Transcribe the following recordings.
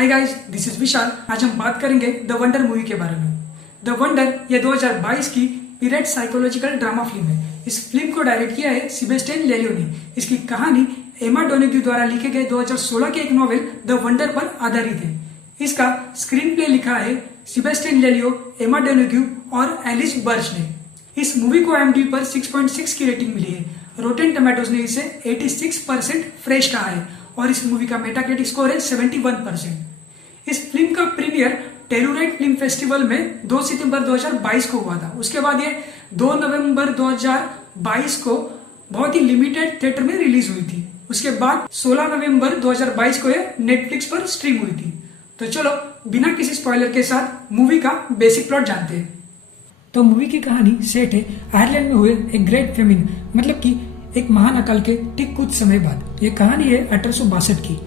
Hi guys, this is विशाल। आज हम बात करेंगे द वंडर मूवी के बारे में। द वंडर ये 2022 की पीरियड साइकोलॉजिकल ड्रामा फिल्म है। इस फिल्म को डायरेक्ट किया है सेबेस्टियन लेलियो ने। इसकी कहानी एमा डोनेग्यू द्वारा लिखे गए 2016 के एक नॉवेल द वंडर पर आधारित है। इसका स्क्रीन प्ले लिखा है सेबेस्टियन लेलियो, एमा डोनेग्यू और एलिस बर्च ने। इस मूवी को IMDb पर 6.6 की रेटिंग मिली है। रोटेन टोमेटोज ने इसे 86% फ्रेश कहा है और इस मूवी का मेटाक्रिटिक स्कोर है 71%। इस फिल्म का प्रीमियर टेरुराइट फिल्म फेस्टिवल में 2 सितंबर 2022 को हुआ था। उसके बाद ये 2 नवंबर 2022 को बहुत ही लिमिटेड थिएटर में रिलीज हुई थी। उसके बाद 16 नवंबर 2022 को ये नेटफ्लिक्स पर स्ट्रीम हुई थी। तो चलो बिना किसी स्पॉइलर के साथ मूवी का बेसिक प्लॉट जानते हैं। तो मूवी की कहानी सेट है आयरलैंड में हुए एक ग्रेट फेमिन, मतलब कि एक महान अकाल के ठीक कुछ समय बाद। ये कहानी है 1862 की।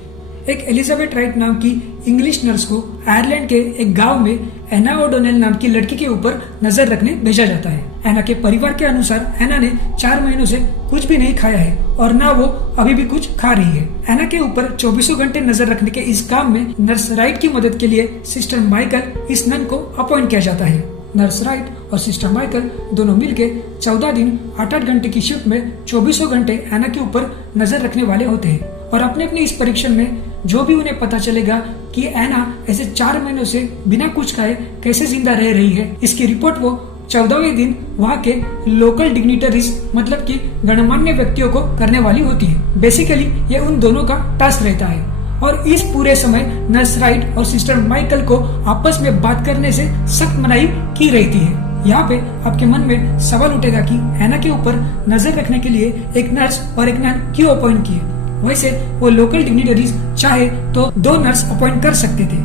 एक एलिजाबेथ राइट नाम की इंग्लिश नर्स को आयरलैंड के एक गांव में एना ओडोनेल नाम की लड़की के ऊपर नजर रखने भेजा जाता है। एना के परिवार के अनुसार एना ने 4 महीनों से कुछ भी नहीं खाया है और ना वो अभी भी कुछ खा रही है। एना के ऊपर 24 घंटे नजर रखने के इस काम में नर्स राइट की मदद के लिए सिस्टर माइकल इस नन को अपॉइंट किया जाता है। नर्स राइट और सिस्टर माइकल दोनों मिलकर 14 दिन 8-8 घंटे की शिफ्ट में 24 घंटे एना के ऊपर नजर रखने वाले होते हैं और अपने अपने इस परीक्षण में जो भी उन्हें पता चलेगा कि एना ऐसे 4 महीनों से बिना कुछ खाए कैसे जिंदा रह रही है, इसकी रिपोर्ट वो 14वें दिन वहाँ के लोकल डिग्निटरीज मतलब कि गणमान्य व्यक्तियों को करने वाली होती है। बेसिकली ये उन दोनों का टास्क रहता है और इस पूरे समय नर्स राइट और सिस्टर माइकल को आपस में बात करने से सख्त मनाही की रहती है। यहाँ पे आपके मन में सवाल उठेगा कि एना के ऊपर नजर रखने के लिए एक नर्स और एक नन क्यों अपॉइंट किए। वैसे वो लोकल डिग्निटरीज चाहे तो 2 नर्स अपॉइंट कर सकते थे।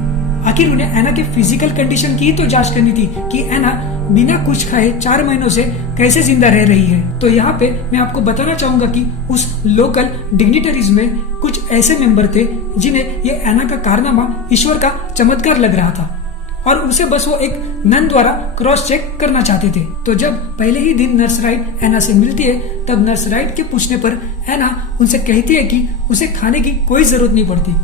आखिर उन्हें एना के फिजिकल कंडीशन की तो जांच करनी थी कि एना बिना कुछ खाए 4 महीनों से कैसे जिंदा रह रही है। तो यहाँ पे मैं आपको बताना चाहूंगा कि उस लोकल डिग्निटरीज में कुछ ऐसे मेंबर थे जिन्हें ये एना का कारनामा ईश्वर का चमत्कार लग रहा था और उसे बस वो एक नन द्वारा क्रॉस चेक करना चाहते थे। तो जब पहले ही दिन नर्स राइट एना से मिलती है तब नर्स राइट के पूछने पर एना उनसे कहती है कि उसे खाने की कोई जरूरत नहीं पड़ती।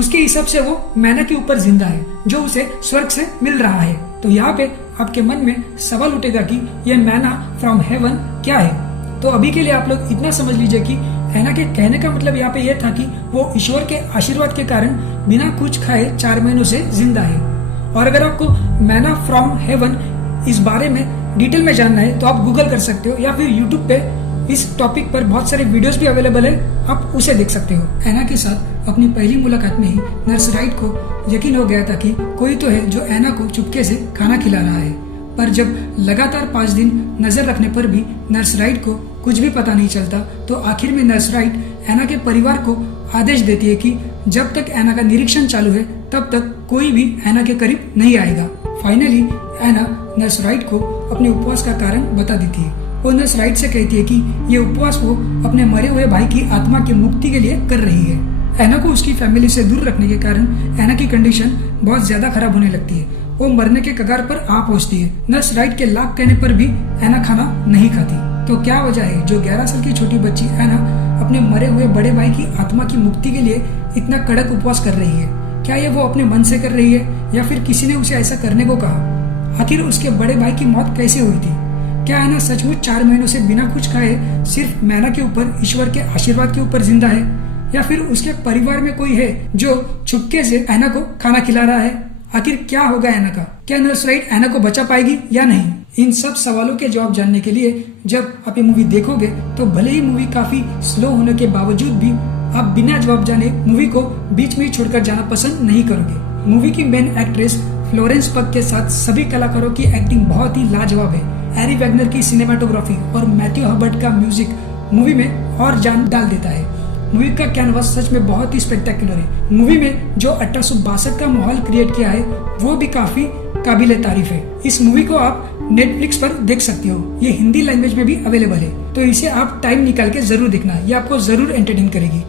उसके हिसाब से वो मैना के ऊपर जिंदा है जो उसे स्वर्ग से मिल रहा है। तो यहाँ पे आपके मन में सवाल उठेगा कि ये मैना फ्रॉम हेवन क्या है। तो अभी के लिए आप लोग इतना समझ लीजिए कि एना के कहने का मतलब यहाँ पे यह था कि वो ईश्वर के आशीर्वाद के कारण बिना कुछ खाए 4 महीनों से जिंदा है। और अगर आपको मैना फ्रॉम हेवन इस बारे में डिटेल में जानना है तो आप गूगल कर सकते हो या फिर यूट्यूब पे इस टॉपिक पर बहुत सारे वीडियोस भी अवेलेबल है, आप उसे देख सकते हो। एना के साथ अपनी पहली मुलाकात में ही नर्स राइट को यकीन हो गया था कि कोई तो है जो एना को चुपके से खाना खिला रहा है। पर जब लगातार 5 दिन नजर रखने पर भी नर्स राइट को कुछ भी पता नहीं चलता तो आखिर में नर्स राइट एना के परिवार को आदेश देती है कि जब तक एना का निरीक्षण चालू है तब तक कोई भी एना के करीब नहीं आएगा। फाइनली एना नर्स राइट को अपने उपवास का कारण बता देती है। वो नर्स राइट से कहती है कि ये उपवास वो अपने मरे हुए भाई की आत्मा की मुक्ति के लिए कर रही है। एना को उसकी फैमिली से दूर रखने के कारण एना की कंडीशन बहुत ज्यादा खराब होने लगती है। वो मरने के कगार पर आ पहुंचती है। नर्स राइट के लाख कहने पर भी एना खाना नहीं खाती। तो क्या वजह है जो 11 साल की छोटी बच्ची एना अपने मरे हुए बड़े भाई की आत्मा की मुक्ति के लिए इतना कड़क उपवास कर रही है? क्या ये वो अपने मन से कर रही है या फिर किसी ने उसे ऐसा करने को कहा? आखिर उसके बड़े भाई की मौत कैसे हुई थी? क्या एना सचमुच 4 महीनों से बिना कुछ खाए सिर्फ मैना के ऊपर ईश्वर के आशीर्वाद के ऊपर जिंदा है या फिर उसके परिवार में कोई है जो चुपके से एना को खाना खिला रहा है? आखिर क्या होगा एना का? क्या नर्स राइट एना को बचा पाएगी या नहीं? इन सब सवालों के जवाब जानने के लिए जब आप ये मूवी देखोगे तो भले ही मूवी काफी स्लो होने के बावजूद भी आप बिना जवाब जाने मूवी को बीच में ही छोड़कर जाना पसंद नहीं करोगे। मूवी की मेन एक्ट्रेस फ्लोरेंस पग के साथ सभी कलाकारों की एक्टिंग बहुत ही लाजवाब है। हैरी वैगनर की सिनेमाटोग्राफी और मैथ्यू हर्बर्ट का म्यूजिक मूवी में और जान डाल देता है। मूवी का कैनवास सच में बहुत ही स्पेक्टेकुलर है। मूवी में जो 1862 का माहौल क्रिएट किया है वो भी काफी काबिले तारीफ है। इस मूवी को आप नेटफ्लिक्स पर देख सकते हो। ये हिंदी लैंग्वेज में भी अवेलेबल है, तो इसे आप टाइम निकाल के जरूर देखना, ये आपको जरूर एंटरटेन करेगी।